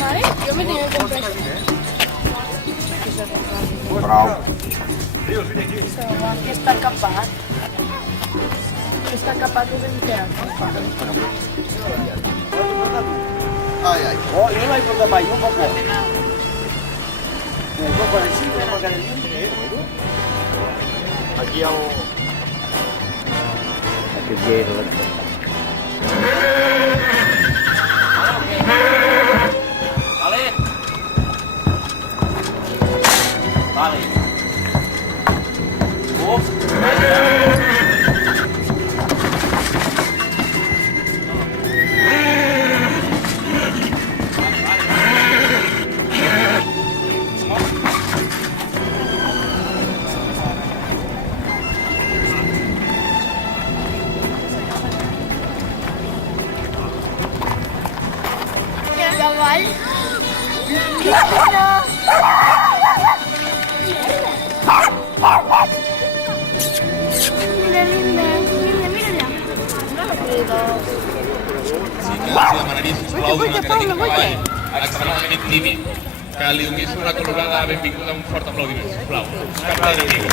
Vale, yo me tengo que comprar. Prou. Aquí està capat. Està capat de ben Ai, ai. Oh, jo no l'he portat mai, no fa por. Jo quan així, no m'ha quedat Aquí el... Aquest ja era la... Vale. Cavall. Mira, linda. Mira. Els demanaria, sisplau, d'un acrèdit cavall extremadament tímid, que li donessin una colorada benvinguda amb un fort aplaudiment, sisplau. Capità Amigo.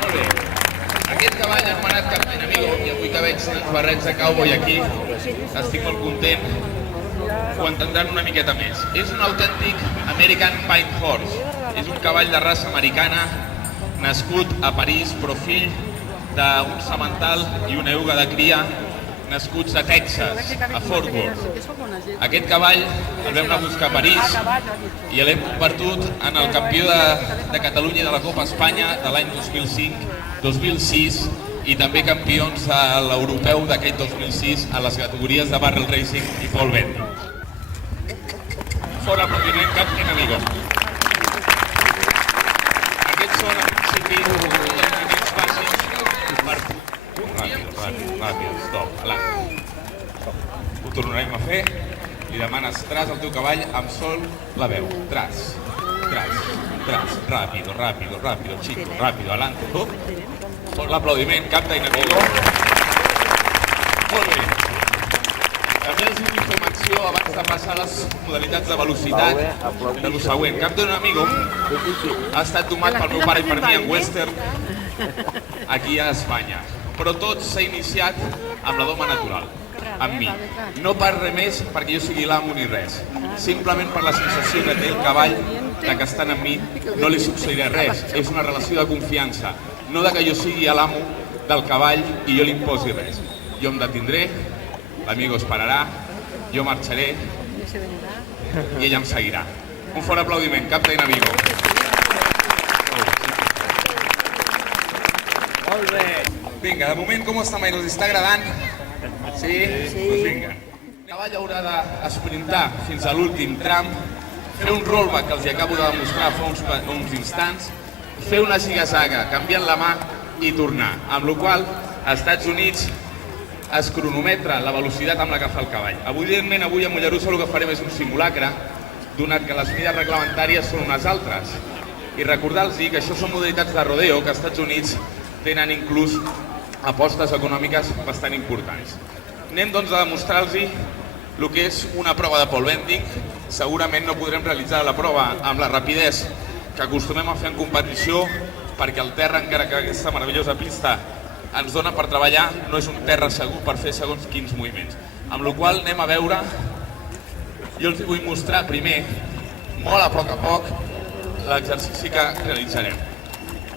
Molt bé. Aquest cavall anomenat Capità Amigo, i avui que veig els barrets de cowboy aquí, estic molt content, ho entendran una miqueta més. És un autèntic American Pine Horse. És un cavall de raça americana, nascut a París, però fill d'un semental i una euga de cria nascuts a Texas, a Fort Worth. Aquest cavall el vam anar a buscar a París i l'hem convertit en el campió de Catalunya de la Copa Espanya de l'any 2005, 2006 i també campions de l'europeu d'aquest 2006 a les categories de Barrel Racing i Paul Bending. Fort aplaudiment, Capità Amigo. Aquests són, en principi, els moviments bàsics per... Ràpid, stop, alant. Ho tornarem a fer. Li demanes tras al teu cavall amb sol la veu. Tras, rápido, chico, rápido, adelante. Fort l'aplaudiment, Capità Amigo. Molt bé. També els dic informació abans de passar a les modalitats de velocitat de lo següent. Capità Amigo ha estat domat pel meu pare i per mi en western aquí a Espanya. Però tot s'ha iniciat amb la doma natural, amb mi. No per res més perquè jo sigui l'amo ni res. Simplement per la sensació que té el cavall de que estant amb mi no li succeirà res. És una relació de confiança. No de que jo sigui l'amo del cavall i jo li imposi res. Jo em detindré, l'amigo esperarà, jo marxaré i ella em seguirà. Un fort aplaudiment, Capità Amigo. Molt bé. Vinga, de moment com està mai? Us està agradant? Sí? Doncs vinga. El cavall haurà d'esprintar fins a l'últim tram, fer un rollback que els acabo de demostrar fa uns instants, fer una ziga-zaga canviant la mà i tornar, amb la qual als Estats Units es cronometra la velocitat amb la que fa el cavall. Evidentment, avui a Mollerussa el que farem és un simulacre, donat que les mides reglamentàries són unes altres. I recordar-los que això són modalitats de rodeo que als Estats Units tenen inclús apostes econòmiques bastant importants. Anem doncs a demostrar-los el que és una prova de pole bending. Segurament no podrem realitzar la prova amb la rapidesa que acostumem a fer en competició, perquè el terra, encara que aquesta meravellosa pista ens dona per treballar, no és un terra segur per fer segons quins moviments. Amb la qual anem a veure, jo els vull mostrar primer, molt a poc, l'exercici que realitzarem.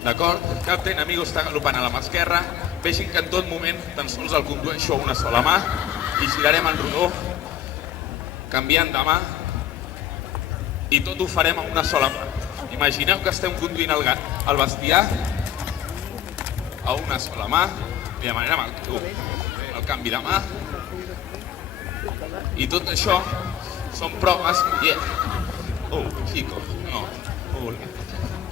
D'acord? Capità Amigo està galopant a la mà esquerra, vegin que en tot moment tan sols el condueixo a una sola mà i girarem en rodó, canviant de mà, i tot ho farem amb una sola mà. Imagineu que estem conduint el bestiar a una sola mà, li demanarem el canvi de mà, i tot això són proves... Chicos, no.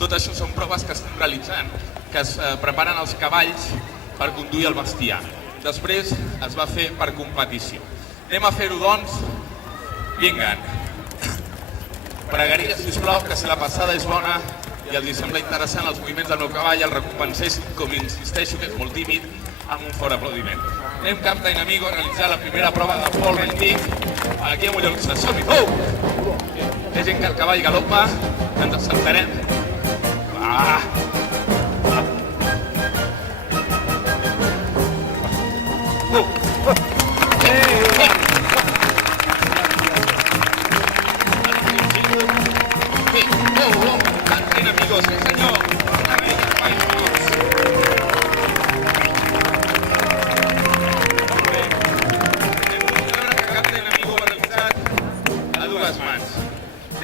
Tot això són proves que estem realitzant, que es preparen els cavalls per conduir el bestiar. Després es va fer per competició. Anem a fer-ho, doncs. Vinga. Pregaria, sisplau, que si la passada és bona i els sembla interessant els moviments del meu cavall, el recompensessin, com insisteixo que és molt tímid, amb un fort aplaudiment. Anem Captain Amigo a realitzar la primera prova de Paul Renting aquí a Mollerussa. Som-hi! Vegin que el cavall galopa, ens assentarem. Va! Captain Amigo, sí senyor!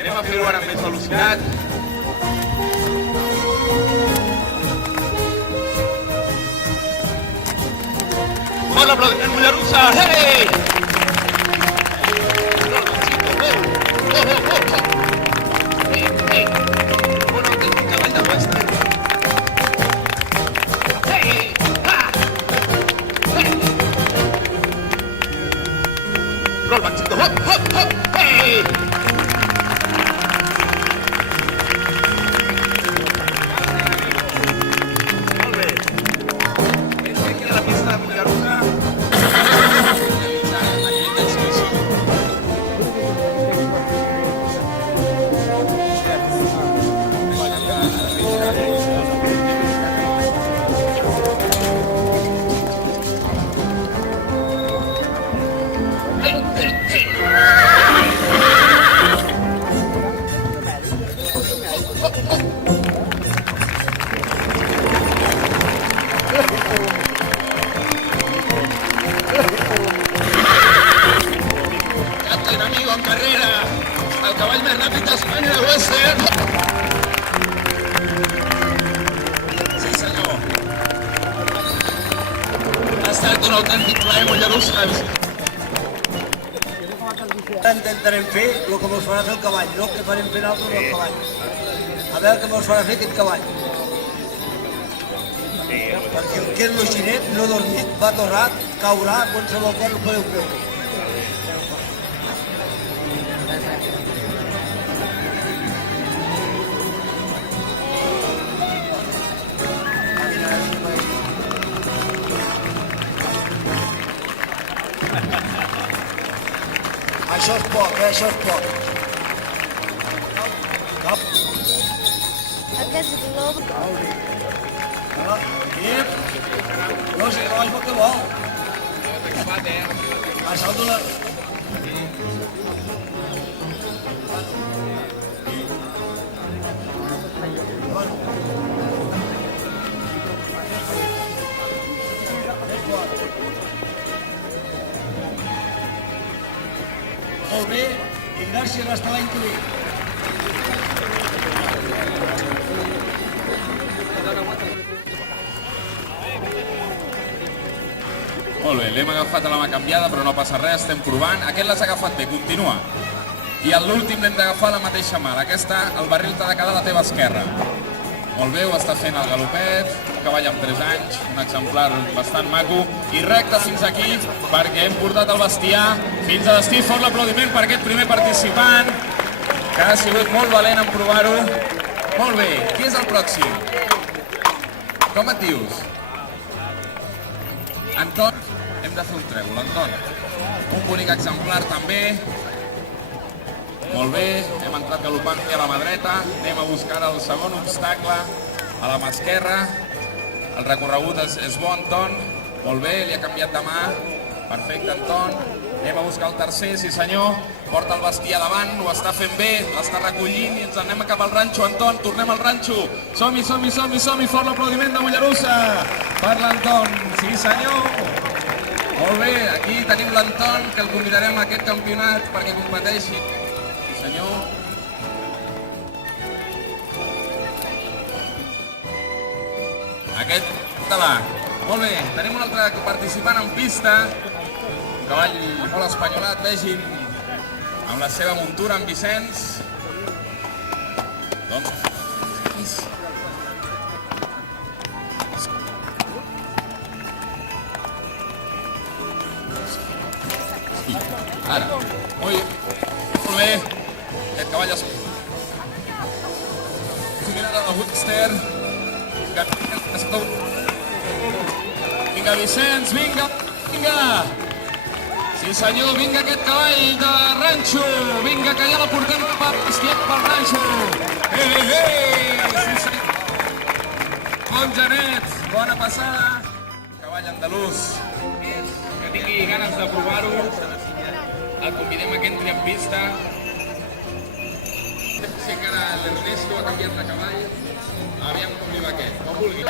Anem a fer-ho ara amb més velocitat. Fort l'aplaudiment, Mollerussa! Hey! Un autèntic cavall de western. Hey! Rollback, Chito! Hop, hop, hop! Hey! Captain Amigo en carrera, el cavall més ràpid d'Espanya de Western. Sí senyor. Ha estat un autèntic plaer, Mollerussa. Intentarem fer el que mos farà fer el cavall, no el que farem fer nosaltres el cavall. A veure què mos farà fer aquest cavall. Perquè el que és el xinet no ha dormit, va torrat, caurà, qualsevol cosa ho podeu fer. Això és poc, això és poc. Cap. Aquest glob. No sé, cavall, el que vol. Això d'una... Molt bé, Ignasi resta l'any que ve. Molt bé, l'hem agafat a la mà canviada, però no passa res, estem provant. Aquest l'has agafat bé, continua. I a l'últim l'hem d'agafar a la mateixa mà. Aquesta, el barril t'ha de quedar a la teva esquerra. Molt bé, ho està fent el galopet, un cavall amb 3 anys, un exemplar bastant maco, i recte fins aquí, perquè hem portat el bestiar fins a destí. Fort l'aplaudiment per aquest primer participant, que ha sigut molt valent en provar-ho. Molt bé, qui és el pròxim? Com et dius? Anton, hem de fer un trèvol, Anton. Un bonic exemplar també. Molt bé, hem entrat galopant a la mà dreta, anem a buscar el segon obstacle a la mà esquerra. El recorregut és bo, Anton. Molt bé, li ha canviat de mà. Perfecte, Anton. Anem a buscar el tercer, sí senyor. Porta el bestiar davant, ho està fent bé, l'està recollint i ens anem cap al ranxo, Anton. Tornem al ranxo. Som-hi, som-hi, som-hi, som-hi. Fort l'aplaudiment de Mollerussa per l'Anton. Sí senyor. Molt bé, aquí tenim l'Anton, que el convidarem a aquest campionat perquè competeixi. Senyor. Aquest català. Molt bé, tenim un altre participant en pista. Un cavall molt espanyolat, vegin, amb la seva muntura, en Vicenç. Doncs, la Webster. Vinga, Vicenç, vinga, vinga. Sí senyor, vinga aquest cavall de ranxo. Vinga, que ja la portem per l'esquiet pel ranxo. Sí senyor. Bon genet, bona passada. Cavall andalús. Que tingui ganes de provar-ho. El convidem a que entri en pista. Sé que ara l'Ernesto ha canviat de cavall. Aviam com li va aquest. Com vulgui.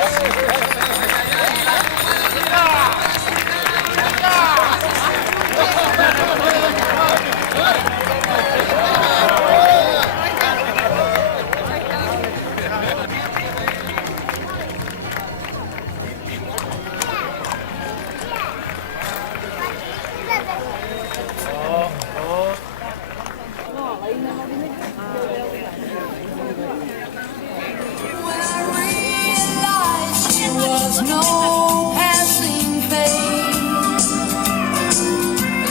Was no passing phase.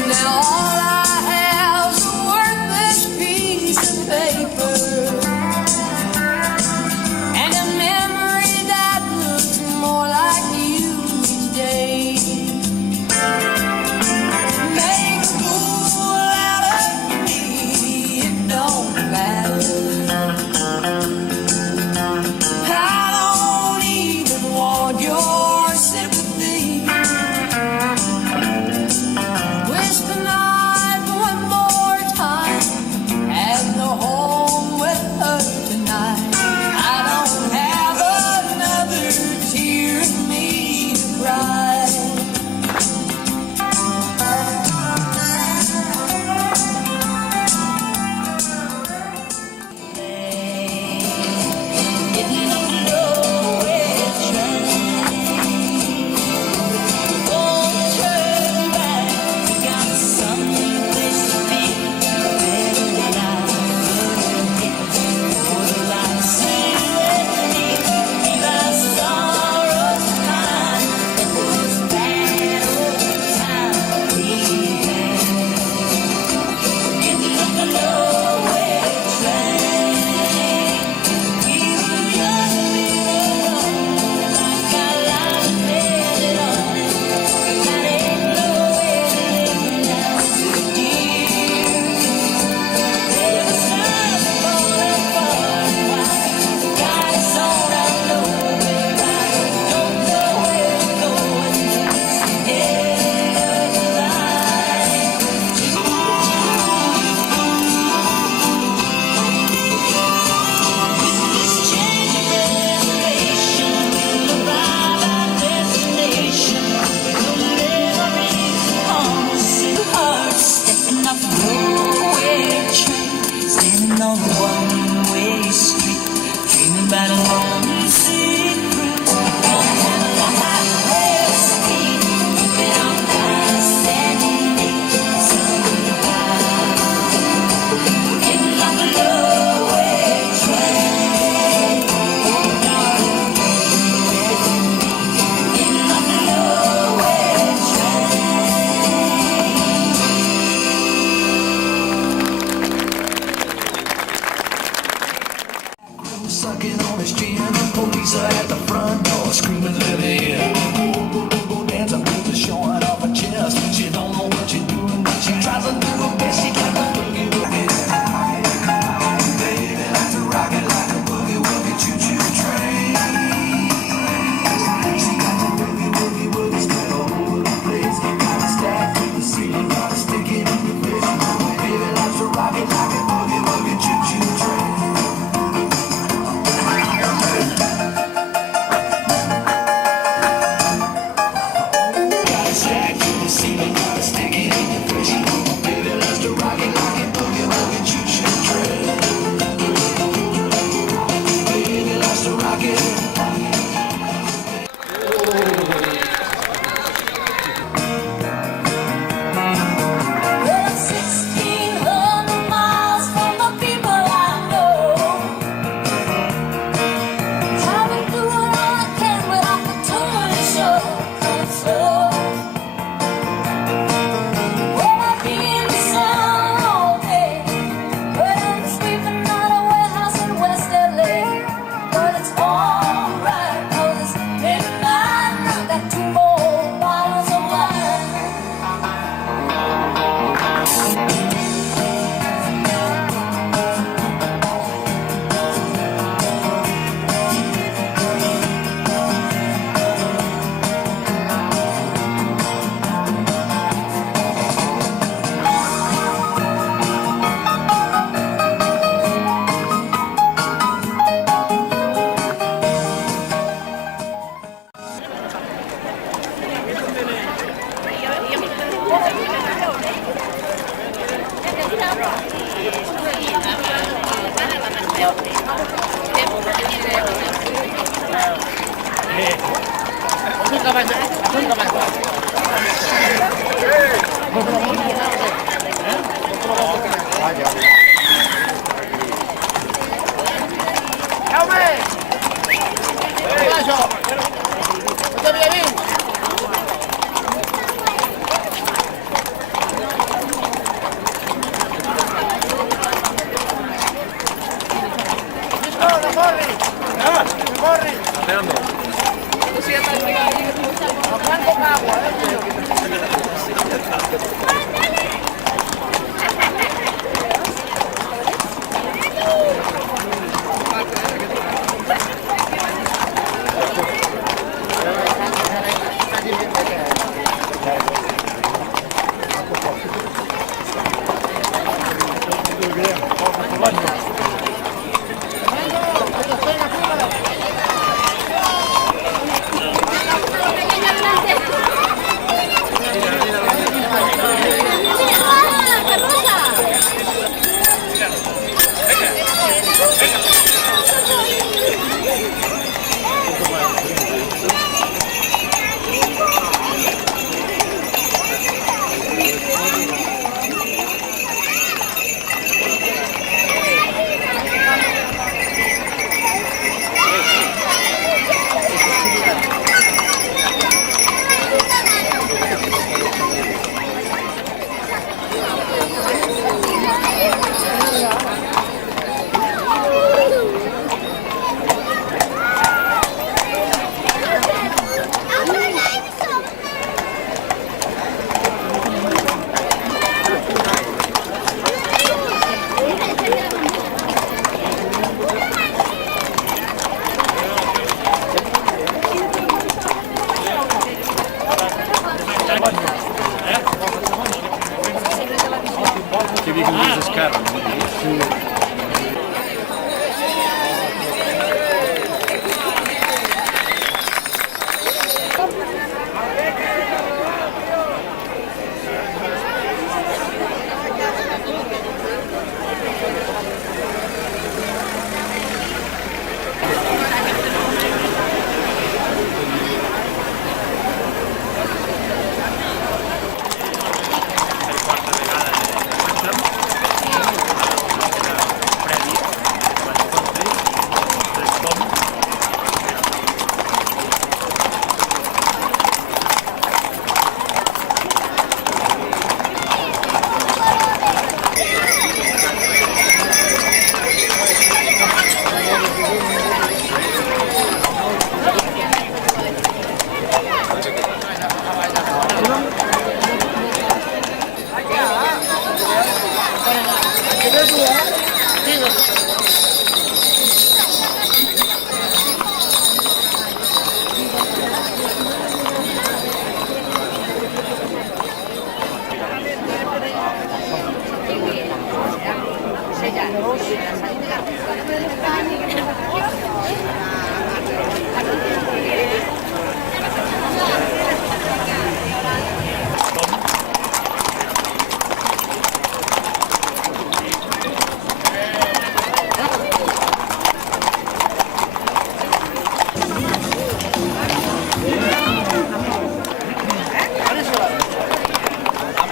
Now all I have's a worthless piece of paper and a memory that looks more like you each day. Make a fool out of me, it don't matter. Your sympathy. Wish the night one more time. Have the home with her tonight. I don't have another tear in me to cry. Sucking on his chin, the police are at the front door screaming, let me in. Dance up with the showing off her chest. She don't know what she's doing, but she tries to do her best. She got the boogie woogie. Baby, like to rock it like a boogie woogie choo-choo train. She got the boogie woogie woogie spread all over the place. Got it stacked to the ceiling, got it sticking in your face. Baby, like to rock it like a boogie woogie choo-choo train.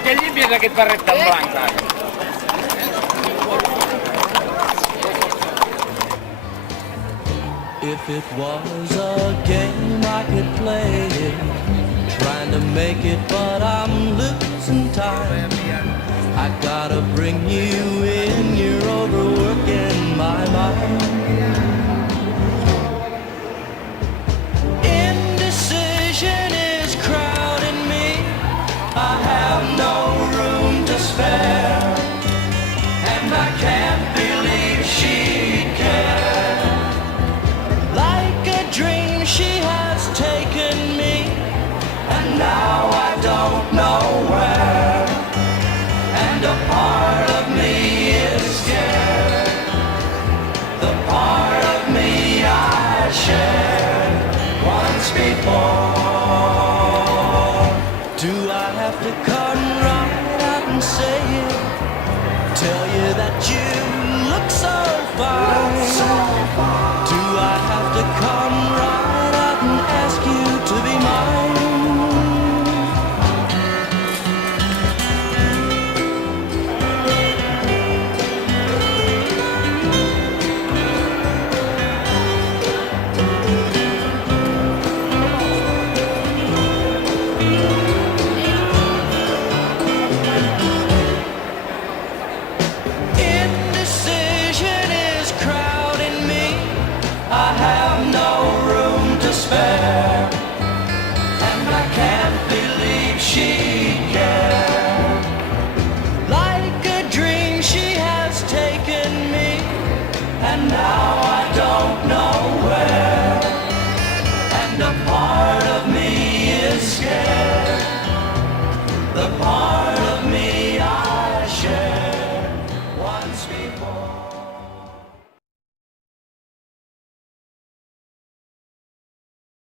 Què llimpies aquest barret tan blanc, ara? If it was a game I could play it, trying to make it, but I'm losing time. I gotta bring you in, you're overworking my mind. Indecision is crowding me, I have no room to spare, and I can't believe she cared. Like a dream she has taken me, and now I don't know where, and a part of me is scared, the part of me I shared once before. Do I have to come right out and say it, tell you that you look so fine? Do I have to come right out and ask you to be mine? the pond.